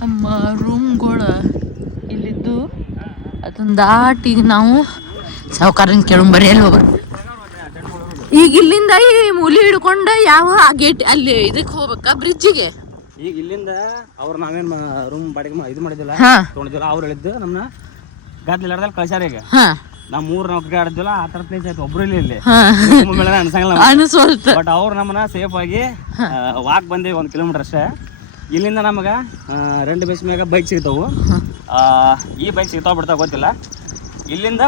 ನಮ್ಮ ರೂಮ್ಗಳ ಇಲ್ಲಿದ್ದು. ಅದನ್ನ ದಾಟಿ ಈಗ ನಾವು ಸಾವುಕಾರನ ಕೇಳಂಬರಿ ಅಲ್ಲಿ ಹೋಗ್ರಿ ಈಗ ಇಲ್ಲಿಂದ ಈ ಮೂಲಿ ಹಿಡ್ಕೊಂಡು ಯಾವ ಆ ಗೇಟ್ ಅಲ್ಲಿ ಇದಕ್ಕೆ ಹೋಗ್ಬೇಕಾ ಬ್ರಿಡ್ಜಿಗೆ ಈಗ ಇಲ್ಲಿಂದ ಅವ್ರು ನಾವೇನ್ ರೂಮ್ ಬಾಡಿಗೆ ಇದು ಮಾಡಿದಿಲ್ಲ ತೊಗೊಂಡಿದ್ದಿಲ್ಲ ಅವ್ರು ಹೇಳಿದ್ದು ನಮ್ಮನ್ನ ಗದ್ದಲಾಡ್ದಲ್ಲಿ ಕಳ್ಸ್ಯಾರ ಈಗ. ನಾವು ಮೂರು ನಾಲ್ಕು ಆಡಿದ್ವಲ್ಲ ಆ ತರ ಪ್ಲೇಸ್ ಆಯ್ತು. ಒಬ್ರು ಇಲ್ಲಿ ಇಲ್ಲಿ. ಅನ್ಸಂಗಿಲ್ಲ ಬಟ್ ಅವ್ರು ನಮ್ಮನ್ನ ಸೇಫ್ ಆಗಿ ವಾಕ್ ಬಂದೇವಿ ಒಂದು ಕಿಲೋಮೀಟರ್ ಅಷ್ಟೇ. ಇಲ್ಲಿಂದ ನಮಗೆ ರೆಂಡ್ ಬೇಸ್ ಮ್ಯಾಗ ಬೈಕ್ ಸಿಗ್ತಾವು. ಈ ಬೈಕ್ ಸಿಗ್ತಾವ ಬಿಡ್ತಾವ ಗೊತ್ತಿಲ್ಲ. ಇಲ್ಲಿಂದ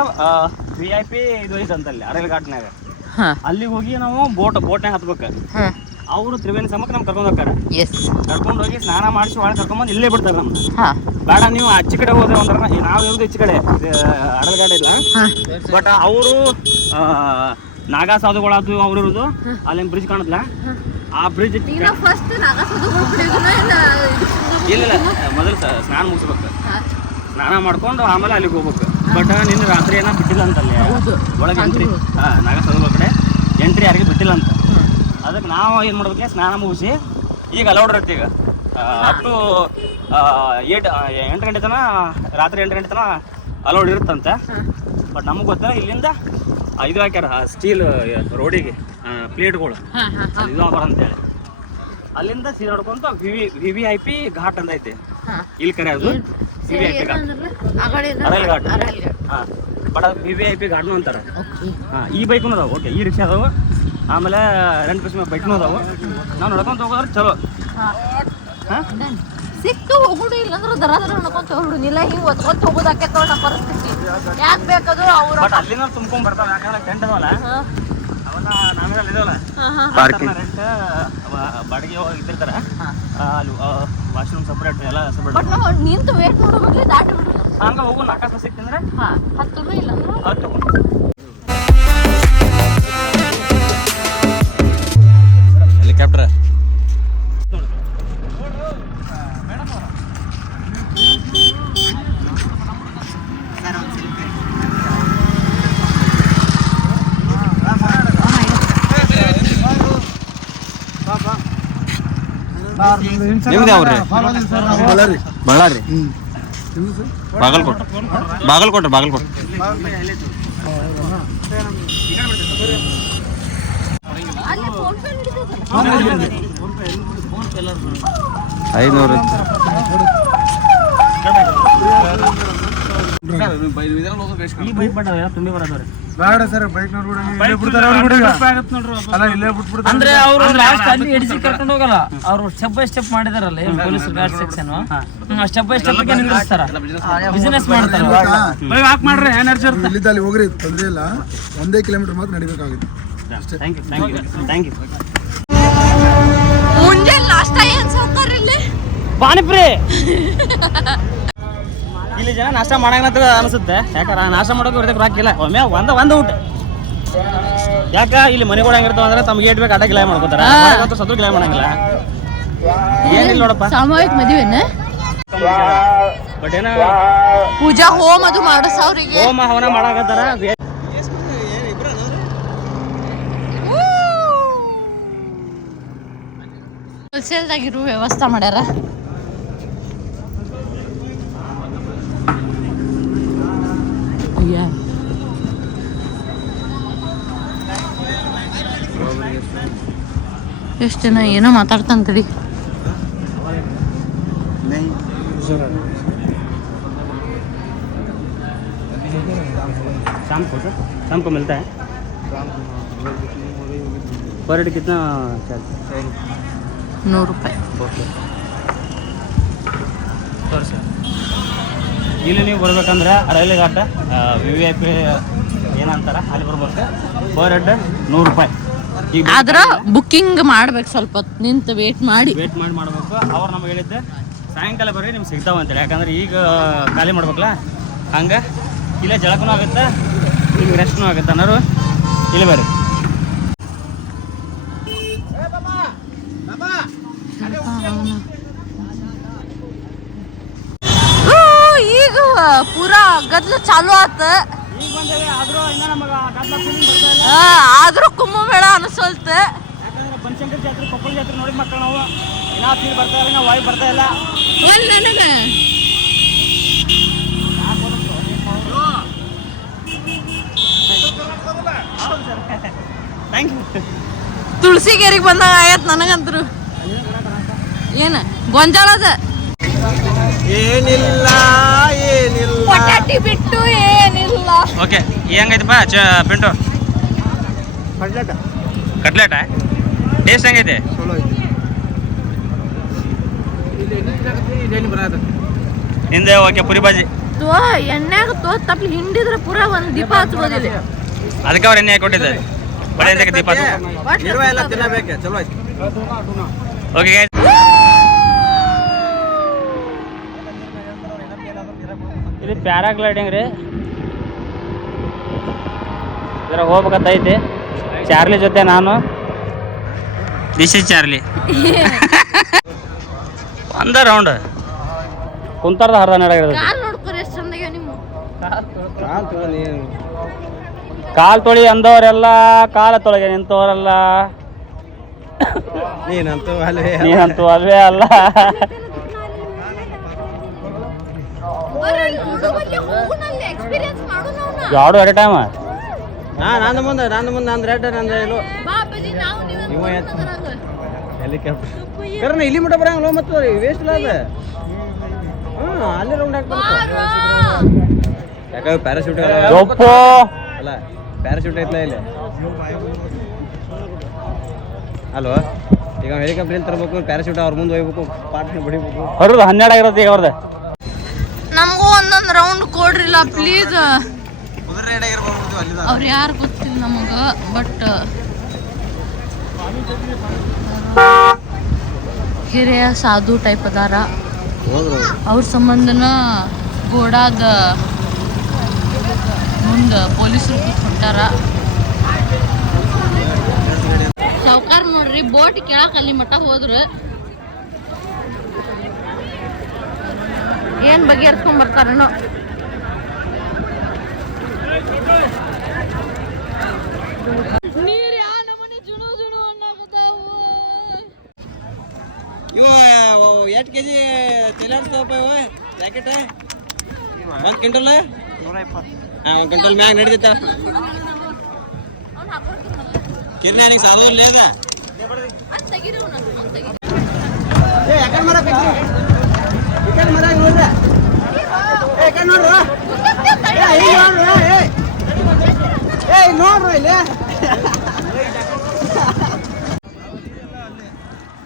ವಿ ಐ ಪಿ ಇದು ಐತೆ ಅಂತಲ್ಲಿ ಅರಲ್ ಘಾಟ್ನಾಗ ಅಲ್ಲಿಗೆ ಹೋಗಿ ನಾವು ಬೋಟ್ ಬೋಟ್ನಾಗ ಹತ್ಬೇಕು. ಅವರು ತ್ರಿವೇಣಿ ಸಮಕ್ಕೆ ನಮ್ಗೆ ಕರ್ಕೊಂಡು ಹೋಗ್ತಾರೆ. ಎಸ್ ಕರ್ಕೊಂಡು ಹೋಗಿ ಸ್ನಾನ ಮಾಡಿಸಿ ಒಳಗೆ ಕರ್ಕೊಂಬಂದು ಇಲ್ಲೇ ಬಿಡ್ತಾರೆ ನಮ್ಗೆ ಬೇಡ ನೀವು ಅಚ್ಚ ಕಡೆ ಹೋದ್ರೆ ಅಂದ್ರೆ ನಾವು ಇರೋದು ಹೆಚ್ಚು ಕಡೆ. ಅಡಲ್ ಗಾಡಿ ಇಲ್ಲ. ಬಟ್ ಅವರು ನಾಗಾ ಸಾಧುಗಳಾದ್ರು ಅವ್ರು ಇರೋದು ಅಲ್ಲಿನ ಬ್ರಿಡ್ಜ್ ಕಾಣುತ್ತಲ್ಲ ಆ ಬ್ರಿಡ್ಜ್ ಇಲ್ಲ ಫಸ್ಟ್ ಇಲ್ಲ ಮೊದಲು ಸ್ನಾನ ಮುಗಿಸ್ಬೇಕು. ಸ್ನಾನ ಮಾಡ್ಕೊಂಡು ಆಮೇಲೆ ಅಲ್ಲಿಗೆ ಹೋಗ್ಬೇಕು. ಬಟ್ ನಿನ್ನ ರಾತ್ರಿ ಏನೋ ಬಿಟ್ಟಿಲ್ಲ ಅಂತಲ್ಲಿ. ಒಳಗೆ ಎಂಟ್ರಿ ಹಾಂ ನಾಗ ಸಾಧುಗಳ ಕಡೆ ಎಂಟ್ರಿ ಯಾರಿಗೆ ಬಿಟ್ಟಿಲ್ಲ ಅಂತ. ಅದಕ್ಕೆ ನಾವು ಏನು ಮಾಡ್ಬೇಕು? ಸ್ನಾನ ಮುಗಿಸಿ ಈಗ ಅಲೌಡ್ ಇರುತ್ತೆ ಈಗ. ಅಪ್ ಟು ಏಟ್ ಎಂಟು ಗಂಟೆ ತನಕ ರಾತ್ರಿ ಎಂಟು ಗಂಟೆ ತನಕ ಅಲೌಡ್ ಇರುತ್ತಂತೆ. ಬಟ್ ನಮಗೆ ಗೊತ್ತಿಲ್ಲ ಇಲ್ಲಿಂದ ಇದು ಹಾಕ್ಯಾರ ಸ್ಟೀಲ್ ರೋಡಿಗೆ ಪ್ಲೇಟ್ಗಳು. ಇದು ಹಾಕೋರ್ ಅಂತೇಳಿ. ಅಲ್ಲಿಂದ ಸೀದಾ ನೋಡ್ಕೊಂತ V V V I P ghat ಅಂತ ಐತೆ. ಇಲ್ಲಿ ಕರೆ ಅದು. V V I P ghat. Aral ghat. ಹಾಂ. ಬಟ್ ಅದು ವಿ ವಿ ಐ ಪಿ ಘಾಟ್ನು ಅಂತಾರೆ. ಹಾಂ ಈ ಬೈಕ್ನು ಅದಾವೆ. ಓಕೆ ಈ ರಿಕ್ಷಾ ಅದಾವೆ. ಆಮೇಲೆ ರೆಂಟ್ ಮೇಲೆ ಬೈಕ್ನು ಅದಾವೆ. ನಾವು ನಡ್ಕೊಂತ ಹೋಗೋದ್ರೆ ಚಲೋ. ಹಾಂ. ಸಿಕ್ತು ಹೋಗುಡು ಇಲ್ಲಂದ್ರೆ ದರ ದರ ನಡ್ಕೊಂತ ಹೋಗುಡು ಇಲ್ಲ ಹಿಂಗ್ ಒತ್ಕೊಂತ ಹೋಗೋದಾಕೈತ ನಮ್ಮ ಪರಿಸ್ಥಿತಿ. ಯಾಕೆ ಬೇಕದು ಅವ್ರು ಬಟ್ ಅಲ್ಲಿಂದ ತುಂಬ್ಕೊಂಡ್ ಬರ್ತಾವೆ. ಯಾಕಂದ್ರೆ ಟೆಂಟ್ ಅದಾವಲ್ಲ. ರೆಂಟ್ ಬಾಡಿಗೆ ಇದ್ದಿರ್ತಾರೆ? ಅಲ್ಲಿ ವಾಶ್ರೂಮ್ ಸಪ್ರೇಟ್ ಎಲ್ಲ ಸಪ್ರೇಟ್ ನಿಂತು ವೇಟ್ ಮಾಡೋ ಬದ್ಲಿ ದಾಟಿ ಬಿಡು ಹಂಗ ಹೋಗು ನಾಲ್ಕು ಸಿಕ್ತಂದ್ರೆ ಹಾ ಹತ್ತು ಇಲ್ಲ ಹತ್ತು. ನಿಮ್ದು ಯಾವ್ರಿ ಬಳ್ಳಾರಿ. ಬಾಗಲಕೋಟೆ. ಬಾಗಲಕೋಟೆ ಬಾಗಲಕೋಟೆ. ಐನೂರು. ತುಂಬಿ ಬರೋದ್ರಿ ಬೇಡ ಸರ್ ಬೈಕ್ ಕೂಡ ಇಲ್ಲೇ ಬಿಡ್ತಾರೆ ಅವ್ರು ಕೂಡ ಅಲ್ಲ ಇಲ್ಲೇ ಬಿಟ್ಬಿಡ್ತಾರೆ. ಅಂದ್ರೆ ಅವರು ಲಾಸ್ಟ್ ಅಲ್ಲಿ ಎಡಿಸಿ ಕರ್ಕೊಂಡು ಹೋಗಲ್ಲ. ಅವ್ರು ಸ್ಟೆಪ್ ಬೈ ಸ್ಟೆಪ್ ಮಾಡಿದಾರಲ್ಲ ಏನ್ police guard section step by step ನಿಲ್ಲಿಸ್ತಾರ business ಮಾಡ್ತಾರ. ಹಾಕ್ ಮಾಡ್ರಿ ಎನರ್ಜಿ ಇರುತ್ತೆ. ಇಲ್ಲಿಂದ ಅಲ್ಲಿ ಹೋಗ್ರಿ ತೊಂದ್ರೆ ಇಲ್ಲ. ಒಂದೇ ಕಿಲೋಮೀಟರ್ ಮಾತ್ರ ನಡಿಬೇಕಾಗುತ್ತೆ. Thank you thank you thank you ಮುಂಜಾನೆ ಲಾಸ್ಟ್ ಸಾವ್ಕಾರ ಇಲ್ಲಿ? ಪಾನಿಪುರಿ. ಇಲ್ಲಿ ಜನ ನಾಷ್ಟ ಮಾಡಂಗಿಲ್ಲ ಅನಿಸುತ್ತೆ. ಯಾಕಂದ್ರೆ ನಾಷ್ಟ ಮಾಡೋಕೆ ಬರ್ತೇವೆ ಹಾಕಿಲ್ಲ ಒಮ್ಮೆ ಒಂದ ಒಂದು ಊಟ. ಯಾಕ ಇಲ್ಲಿ ಮನೆಗಳು ಹೆಂಗಿರ್ತಾವ ಅಂದ್ರೆ ತಮ್ಗೆ ಏಟ್ ಬೇಕು ಅಡ್ಡ ಗಿಲಾಯ ಮಾಡ್ಕೋತಾರ. ಸತ್ತು ಗಿಲಾಯ ಮಾಡಂಗಿಲ್ಲ. ಏನಿಲ್ಲ ನೋಡಪ್ಪ. ಸಾಮೂಹಿಕ ಮದುವೆನ? ಬಟ್ ಏನ ಪೂಜಾ ಹೋಮ್ ಅದು ಮಾಡಿಸವ್ರಿಗೆ ಹೋಮ ಹವನ ಮಾಡಾಕತ್ತಾರ. ಹೋಲ್ಸೇಲ್ದಾಗಿರೋ ವ್ಯವಸ್ಥೆ ಮಾಡ್ಯಾರ. ಎಷ್ಟು ಜನ ಏನೋ ಮಾತಾಡ್ತಾನ ತಡಿ शाम को सर शाम को मिलता है पर हेड कितना चार्ज ನೂರು ರೂಪಾಯಿ ಓಕೆ ಇಲ್ಲಿ ನೀವು ಬರ್ಬೇಕಂದ್ರೆ railway ghat V V I P ಏನಂತಾರ ಅಲ್ಲಿ ಬರ್ಬೇಕು ಪರ್ ಹೆಡ್ ನೂರು ರೂಪಾಯಿ ಈಗ ಆದ್ರ ಬುಕ್ಕಿಂಗ್ ಮಾಡ್ಬೇಕು ಸ್ವಲ್ಪ ಹೊತ್ತು ನಿಂತು ವೇಟ್ ಮಾಡಿ. ವೇಟ್ ಮಾಡಿ ಮಾಡ್ಬೇಕು. ಅವ್ರು ನಮ್ಗೆ ಹೇಳಿದ್ದೆ ಸಾಯಂಕಾಲ ಬರ್ರಿ ನಿಮ್ಗೆ ಸಿಗ್ತಾವ ಅಂತೇಳಿ. ಯಾಕಂದ್ರೆ ಈಗ ಖಾಲಿ ಮಾಡ್ಬೇಕಲ್ಲ? ಹಂಗೆ? ಇಲ್ಲೇ ಜಳಕನೂ ಆಗುತ್ತೆ ನಿಮ್ಗೆ ರೆಸ್ಟ್ನೂ ಆಗುತ್ತೆ ಅನ್ನೋರು ಇಲ್ಲಿ ಬರ್ರಿ. ಈಗ ಪೂರಾ ಗದ್ಲ ಚಾಲು ಆತ. ಬಂದೇವಿ ಆದರೂ ಇನ್ನೂ ನಮಗೆ ಗದ್ದಲ ಫೀಲಿಂಗ್ ಬರ್ತಾ ಇಲ್ಲ. ಆ, ಆದ್ರೂ ಕುಂಭಮೇಳ ಅನಿಸಲ್ತ. ಯಾಕಂದ್ರೆ ಬನಶಂಕರಿ ಜಾತ್ರೆ ಕೊಪ್ಪಳ ಜಾತ್ರೆ ನೋಡಿ ಮಕ್ಕಳು ನಾವು. ಇನ್ನೂ ಫೀಲ್ ಬರ್ತಾ ಇಲ್ಲ ನಾವು ವಾಯು ಬರ್ತಾ ಇಲ್ಲ. ನನಗ. ಥ್ಯಾಂಕ್ ಯು ತುಳಸಿಗೇರಿಗೆ ಬಂದಾಗ ಆಗತ್ ನನಗಂತರು. ಏನ? ಗೊಂಜಾಳದ? ಏನಿಲ್ಲ ಏನಿಲ್ಲ. ಪಟಾಟಿ ಬಿಟ್ಟು ಏನಿಲ್ಲ ಓಕೆ ಹೆಂಗೈತಪ್ಪ? ಚ ಪಿಂಟು? ಕಟ್ಲೆಟ. ಟೇಸ್ಟ್ ಹೆಂಗೈತೆ? ಹಿಂದೆ ಓಕೆ ಪುರಿ ಬಾಜಿ. ತೋ ಎಣ್ಣೆಗ ತೋ ತಪ್ಲಿ ಹಿಂಡಿದ್ರ ಪೂರ ಒಂದ್ ದೀಪ ಹಚ್ಬೋದಿಲ್ಲ ಅದಕ್ಕೆ ಅವ್ರು ಎಣ್ಣೆ ಕೊಟ್ಟಿದ್ದಾರೆ ಬಡ ಅಂತ ದೀಪ ಒಟ್ಟು ತಿನ್ನಬೇಕು ಚಲೋ ಆಯ್ತು ಓಕೆ ಇದು ಪ್ಯಾರಾಗ್ಲೈಡಿಂಗ್ ರೀ. ಇದ್ರ ಹೋಗ್ಬೇಕಂತ ಐತಿ ಚಾರ್ಲಿ ಜೊತೆ ನಾನು. ದಿಸ್ ಇಸ್ ಚಾರ್ಲಿ ಒಂದ ರೌಂಡ್ ಕುಂತಾರ್ದ ಹರ್ದ ನಡಗಿರೋದು ಕಾಲ್ ನೋಡ್ಕೊರಿ ಎಷ್ಟು ಚಂದಾಗ್ಯಾವ ನಿಮ್ಮ ಕಾಲ್ ತೊಳಿ ಅಂದವರೆಲ್ಲ ಕಾಲ ತೊಳಗೆ ನಿಂತವರೆಲ್ಲ. ನೀನಂತೂ ಅಲ್ವೇ ನೀನಂತೂ ಅಲ್ವೇ ಅಲ್ಲ. ಯಾವ್ದು ಎಟ್ ಟೈಮ್ ನಾ ನಂದು ಮುಂದೆ ನಾನು ಮುಂದೆ ನಂದು ರೆಡ್ ನಂದು ನೀವು ಇವ ಹೆಲಿಕಾಪ್ಟರ್. ಕರ್ನ ಇಲ್ಲಿ ಮಟ್ಟ ಬರಂಗಿಲ್ಲ ಮತ್ತು ವೇಸ್ಟ್ ಇಲ್ಲ ಅದು. ಹ್ಞೂ ಅಲ್ಲಿ ರೌಂಡ್ ಹಾಕ್ತಾರೆ ಯಾಕಂದ್ರೆ ಪ್ಯಾರಾಶೂಟ್ ಅಲ್ಲ ಪ್ಯಾರಾಶೂಟ್ ಐತ್ಲ ಇಲ್ಲಿ? ಹಲೋ ಈಗ ಹೆಲಿಕಾಪ್ಟರ್ ತರಬೇಕು ಪ್ಯಾರಾಶೂಟ್ ಅವ್ರ ಮುಂದೆ ಹೋಗ್ಬೇಕು ಪಾಟ್ನ ಬಡಿಬೇಕು ಹೊರದು ಹನ್ನೆರಡು ಆಗಿರೋದು ಈಗ ಅವ್ರದ್ದು ನಮಗೂ ಒಂದೊಂದು ರೌಂಡ್ ಕೊಡ್ರಿಲ್ಲ ಪ್ಲೀಸ್ ಅವ್ರು ಯಾರು ಗೊತ್ತಿಲ್ಲ ನಮಗ ಬಟ್ ಹಿರಿಯ ಸಾಧು ಟೈಪ್ ಅದಾರ. ಅವ್ರ ಸಂಬಂಧನ ಗೋಡಾದ ಮುಂದೆ ಪೊಲೀಸರು ಕೂತ್ಕೊಂಡಾರ ಸಾವ್ಕಾರ ನೋಡ್ರಿ ಬೋಟ್ ಕೆಳಕ್ ಅಲ್ಲಿ ಮಠ ಹೋದ್ರು. ಏನ್ ಬಗೆಹರ್ಸ್ಕೊಂಡ್ ಬರ್ತಾರೇನೋ. ಇವ ಎಷ್ಟು ಕೆ ಜಿ ತಲೆಯಾಡ್ತಾವಪ್ಪ ಇವ? ಜಾಕೆಟ್ ಒಂದು ಕ್ವಿಂಟಲ್ ಹಾಂ ಒಂದು ಕ್ವಿಂಟಲ್ ಮ್ಯಾಗ ನಡೀತೈತ ಕಿರ್ನಾನಿಗೆ ಸಾಧುವಲ್ಲ ಅದ ಯಾಕಂಡ್ ಮರ ಯಾಕಂಡ್ ಮರ ನೋಡ್ರಿ. ನೋಡ್ರಿ.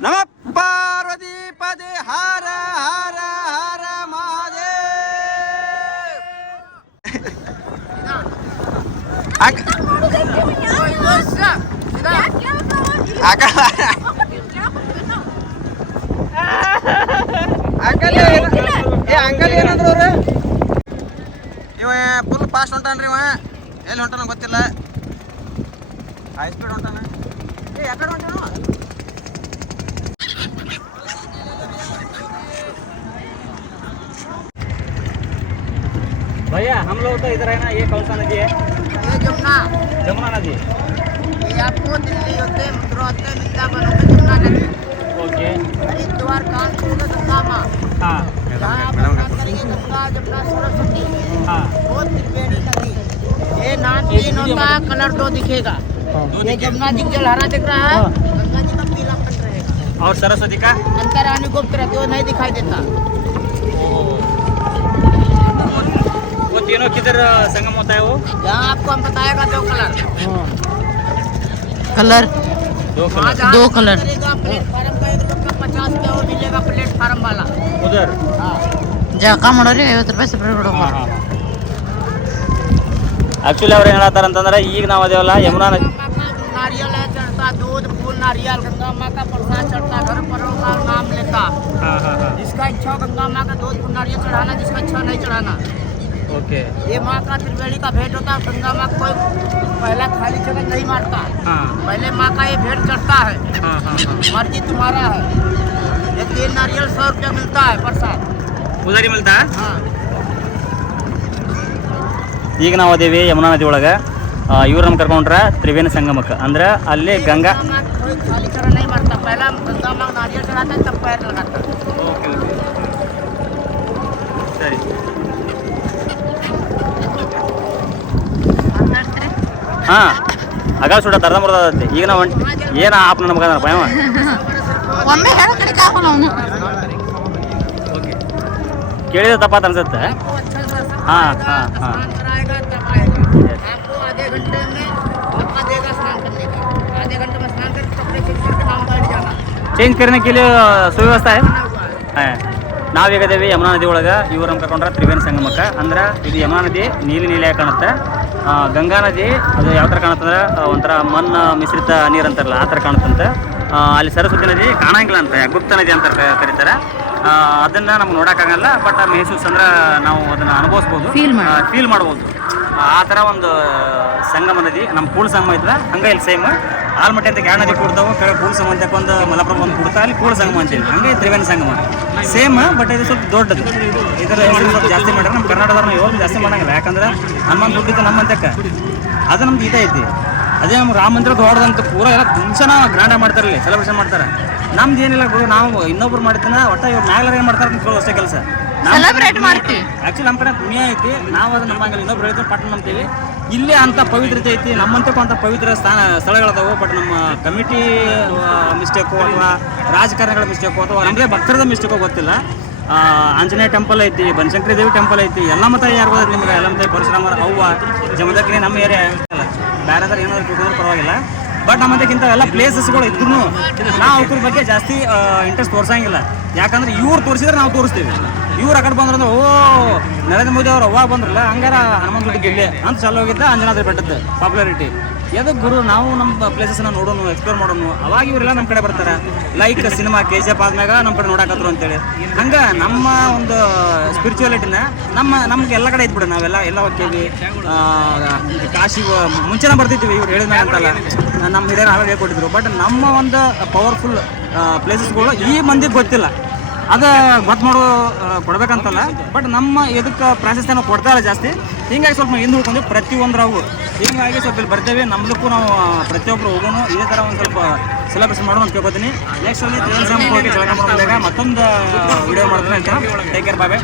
ನಮ ಪಾರ್ವತಿ ಪದೇ ಹಾರ ಹಾರ ಹಾರ ಮಹಾದೇವ್ ಅಂಕಲ್ ಅಂಕಲ್ ಏನಂದ್ರು ಫಾಸ್ಟ್ ಹೊಂಟಾನ್ರಿ ಇವ ಎಲ್ಲಿ ಹೊಂಟಾನ ಗೊತ್ತಿಲ್ಲ ಹೈ ಸ್ಪೀಡ್ ಹೊಂಟಾನ ಏ ಯಾಕಡೆ ಹೊಂಟಾನು भैया हम लोग तो इधर है ना ये कौन सा नदी है ये जमुना जमुना नदी ये आपको दिल्ली होते मथुरा होते वृंदावन होते कलर दो दिखेगा। हाँ। ये जमुना जी जल हरा दिख रहा है। हाँ। गंगा जी का पीला पीलापन रहेगा। और सरस्वती का? अंतर अनुगुप्त रहते वो नहीं दिखाई देता। वो तीनों किधर संगम होता है वो? यहाँ आपको हम बताएगा दो कलर। हाँ। कलर? दो कलर। दो कलर। प्लेटफॉर्म का पचास रुपये वो मिलेगा प्लेटफार्म वाला। उधर। हाँ। जहाँ काम हो रही है उधर पैसे सेपरेट ಆಕ್ಚುಲಿ ಅವ್ರು ಏನ್ ಹೇಳ್ತಾರ ಅಂತಂದ್ರೆ ಈಗ ನಾವು ಅದೇವಲ್ಲ ಯಮುನಾ ನದಿ गंगा माँ का नारियल है चढ़ता दूध फूल नारियल गंगा माँ का प्रसाद चढ़ता घर पर का नाम लेता हाँ हाँ हाँ जिसका इच्छा हो गंगा माँ का दूध फूल नारियल चढ़ाना जिसका इच्छा नहीं चढ़ाना ओके ये माँ का त्रिवेणी का भेंट होता है गंगा माँ कोई पहला खाली जगह नहीं मारता हाँ पहले माँ का ये भेंट चढ़ता है हाँ हाँ हाँ मर्जी तुम्हारा है ये तीन नारियल सौ रुपया मिलता है प्रसाद ಉದಾರಿ ಮಲ್ತಾ हाँ ಈಗ ನಾವು ಅದೇವಿ ಯಮುನಾ ನದಿ ಒಳಗೆ. ಇವ್ರು ನಮ್ಮ ಕರ್ಕೊಂಡ್ರೆ ತ್ರಿವೇಣಿ ಸಂಗಮಕ್ಕೆ. ಅಂದ್ರೆ ಅಲ್ಲಿ ಗಂಗಾ ಹಾಂ ಅಗಾ ಸುಡ ತರದ ಮುರ್ದೈತಿ ಈಗ ನಾವು ಏನು ಆಪ್ ನಮ್ಗೆ ಅದ ಪಯಮ ಕೇಳಿದ ತಪ್ಪಾತ ಅನ್ಸುತ್ತೆ? ಹಾಂ ಹಾಂ ಹಾಂ. घंटे में मौका देगा स्नान करने का आधे घंटे में स्नान करके कपड़े चेंज करके नाम बैठ जाना ಚೇಂಜ್ करने के लिए ಸುವ್ಯವಸ್ಥೆ ಹಾ ನಾವೀಗದೇವಿ ಯಮುನಾ ನದಿ ಒಳಗೆ ಇವ್ರು ನಮ್ಮ ಕರ್ಕೊಂಡ್ರೆ ತ್ರಿವೇಣಿ ಸಂಗಮಕ್ಕೆ ಅಂದ್ರೆ ಇದು ಯಮುನಾ ನದಿ ನೀಲಿ ನೀಲಿಯಾಗಿ ಕಾಣುತ್ತೆ ಆ, ಗಂಗಾ ನದಿ ಅದು ಯಾವ ಥರ ಕಾಣುತ್ತಂದ್ರೆ ಆ, ಒಂಥರ ಮಣ್ಣು ಮಿಶ್ರಿತ ನೀರು ಅಂತಾರಲ್ಲ ಆ ಥರ ಕಾಣುತ್ತಂತೆ ಆ, ಅಲ್ಲಿ ಸರಸ್ವತಿ ನದಿ ಕಾಣಂಗಿಲ್ಲ ಅಂತ ಗುಪ್ತ ನದಿ ಅಂತ ಕ- ಕರೀತಾರೆ ಆ, ಅದನ್ನ ನಮ್ಗೆ ನೋಡೋಕ್ಕಾಗಲ್ಲ ಬಟ್ ಮೈಸೂರು ಅಂದ್ರೆ ನಾವು ಅದನ್ನ ಅನುಭವಿಸ್ಬೋದು Feel ಮಾಡ್ಬೋದು. ಫೀಲ್ ಮಾಡ್ಬೋದು ಆ ಥರ ಒಂದು ಸಂಗಮ ನದಿ, ನಮ್ಮ ಕೂಳ್ ಸಂಗಮ ಇದ್ವ ಹಂಗೆ ಇಲ್ಲಿ ಸೇಮ್ ಆಲ್ಮಟ್ಟಿ ಅಂತ ಗ್ಯಾಣ ನದಿ ಕೊಡ್ತಾವೆ ಕೆಳಗೆ ಕೂಳ್ ಸಂಗಮ ಅಂತ ಒಂದು ಮಲಪ್ರಭು ಒಂದು ಕೊಡ್ತಾ, ಅಲ್ಲಿ ಕೂಳ್ ಸಂಗಮ ಅಂತೀವಿ ಹಂಗೆ ತ್ರಿವೇಣಿ ಸಂಗಮ. ಸೇಮ್ ಬಟ್ ಇದು ಸ್ವಲ್ಪ ದೊಡ್ಡದು. ಇದರ ಸ್ವಲ್ಪ ಜಾಸ್ತಿ ಮಾಡ್ಯಾರ ನಮ್ಮ ಕರ್ನಾಟಕದವ್ರು ಯೋಗ ಜಾಸ್ತಿ ಮಾಡಂಗಿಲ್ಲ. ಯಾಕಂದ್ರೆ ಹನುಮಾನ್ ದುಡ್ಡಿದ್ದು ನಮ್ಮ ಅಂತಕ್ಕೆ ಅದು ನಮ್ದು ಐತಿ. ಅದೇ ನಮ್ಮ ರಾಮ ಮಂದಿರ ದೊಡ್ಡದಂತ ಪೂರ ಎಲ್ಲ ತುಂಬಾ ಗ್ರ್ಯಾಂಡಾಗಿ ಮಾಡ್ತಾರೆ ಇಲ್ಲಿ ಸೆಲೆಬ್ರೇಷನ್ ಮಾಡ್ತಾರೆ. ನಮ್ದು ಏನಿಲ್ಲ ಗುರು, ನಾವು ಇನ್ನೊಬ್ರು ಮಾಡ್ತೀನಿ ಒಟ್ಟ ಇವ್ರು ಮ್ಯಾಗ್ಲಾರ ಏನು ಮಾಡ್ತಾರೆ ಅಷ್ಟೇ ಕೆಲಸ. Celebrate ಮಾಡ್ತೀವಿ. ಆಕ್ಚುಲಿ ನಮ್ಮ ಕಡೆ ಪುಣ್ಯ ಐತಿ. ನಾವು ಅದನ್ನ ನಮ್ಮಂಗಿಲ್ಲ ಇನ್ನೊಬ್ರು ಹೇಳಿದ್ರೆ ಪಟ್ಟಣ ಅಂತೀವಿ. ಇಲ್ಲಿ ಅಂತ ಪವಿತ್ರತೆ ಐತಿ. ನಮ್ಮಂತಕ್ಕೂ ಅಂತ ಪವಿತ್ರ ಸ್ಥಾನ ಸ್ಥಳಗಳದಾವು ಬಟ್ ನಮ್ಮ ಕಮಿಟಿ ಮಿಸ್ಟೇಕು ಅಥವಾ ರಾಜಕಾರಣಿಗಳ ಮಿಸ್ಟೇಕು ಅಥವಾ ನಮಗೆ ಭಕ್ತರದ ಮಿಸ್ಟೇಕು ಗೊತ್ತಿಲ್ಲ. ಆಂಜನೇಯ ಟೆಂಪಲ್ ಐತಿ ಬನಶಂಕರಿ ದೇವಿ ಟೆಂಪಲ್ ಐತಿ. ಎಲ್ಲ ಮತ ಯಾರು ನಿಮ್ಗೆ? ಎಲ್ಲ ಮತ ಪರಶುರಾಮರ ಅವ್ವ ಜಮದಗ್ನಿ ನಮ್ಮ ಏರಿಯಾ. ಬೇರೆದಾರ ಏನಾದ್ರು ತಿಳ್ಕೊಂಡ್ರು ಪರವಾಗಿಲ್ಲ. ಬಟ್ ನಮ್ಮದಕ್ಕಿಂತ ಎಲ್ಲ ಪ್ಲೇಸಸ್ಗಳು ಇದ್ರೂ ನಾವು ಅವ್ರ ಬಗ್ಗೆ ಜಾಸ್ತಿ ಇಂಟ್ರೆಸ್ಟ್ ತೋರ್ಸಂಗಿಲ್ಲ. ಯಾಕಂದ್ರೆ ಇವ್ರು ತೋರಿಸಿದ್ರೆ ನಾವು ತೋರಿಸ್ತೀವಿ. ಇವ್ರು ಆ ಕಡೆ ಅಂದ್ರೆ ಓ, ನರೇಂದ್ರ ಮೋದಿ ಅವ್ರು ಅವಾಗ ಬಂದ್ರಲ್ಲ, ಹಂಗಾರ ಹನುಮಂತ ಗುಡಿ ಗೆಲ್ಲೆ. ಅಂತ ಚಾಲು ಹೋಗಿದ್ದ, ಅಂಜನಾದ್ರಿ ಬೆಟ್ಟದ್ದು ಪಾಪ್ಯುಲಾರಿಟಿ ಎದಕ್ಕೆ ಗುರು, ನಾವು ನಮ್ಮ ಪ್ಲೇಸಸ್ನ ನೋಡೋನು ಎಕ್ಸ್ಪ್ಲೋರ್ ಮಾಡೋನು, ಅವಾಗ ಇವರೆಲ್ಲ ನಮ್ಮ ಕಡೆ ಬರ್ತಾರೆ. Like cinema K G F ಆದ್ಮ್ಯಾಗ ನಮ್ಮ ಕಡೆ ನೋಡಾಕತ್ರು ಅಂತೇಳಿ. ಹಂಗೆ ನಮ್ಮ ಒಂದು ಸ್ಪಿರಿಚುವಾಲಿಟಿನ ನಮ್ಮ, ನಮ್ಗೆ ಎಲ್ಲ ಕಡೆ ಇದ್ಬಿಡು, ನಾವೆಲ್ಲ ಎಲ್ಲ ಹೋಗ್ತೀವಿ. ಕಾಶಿ ಮುಂಚೆನೇ ಬರ್ತಿದ್ವಿ, ಇವ್ರು ಹೇಳಿದ ಅಂತಲ್ಲ. ನಮ್ಮ ಹಿರಿಯರು ಆವಾಗ ಹೇಳ್ಕೊಟ್ಟಿದ್ರು. ಬಟ್ ನಮ್ಮ ಒಂದು ಪವರ್ಫುಲ್ ಪ್ಲೇಸಸ್ಗಳು ಈ ಮಂದಿಗೆ ಗೊತ್ತಿಲ್ಲ. ಅದು ಗೊತ್ತು ಮಾಡೋ ಕೊಡ್ಬೇಕಂತಲ್ಲ. ಬಟ್ ನಮ್ಮ ಇದಕ್ಕೆ ನಾವು ಕೊಡ್ತಾ ಇಲ್ಲ ಜಾಸ್ತಿ. ಹಿಂಗಾಗಿ ಸ್ವಲ್ಪ ಹಿಂದೆ ಉಳ್ಕೊಂಡು ಪ್ರತಿಯೊಂದ್ರಾಗೂ. ಹಿಂಗಾಗಿ ಸ್ವಲ್ಪ ಇಲ್ಲಿ ಬರ್ತೇವೆ. ನಮ್ದಕ್ಕೂ ನಾವು ಪ್ರತಿಯೊಬ್ಬರು ಹೋಗೋನು. ಇದೇ ಥರ ಒಂದು ಸ್ವಲ್ಪ ಸೆಲೆಬ್ರೇಷನ್ ಮಾಡೋಣ ಅಂತ ಕೇಳ್ಕೊತೀನಿ ನೆಕ್ಸ್ಟ್ ಅಲ್ಲಿ ಹೋಗಿ ಮತ್ತೊಂದು ವಿಡಿಯೋ ಅಂತ ಟೇಕ್ ಕೇರ್ ಬಾಯ್ ಬಾಯ್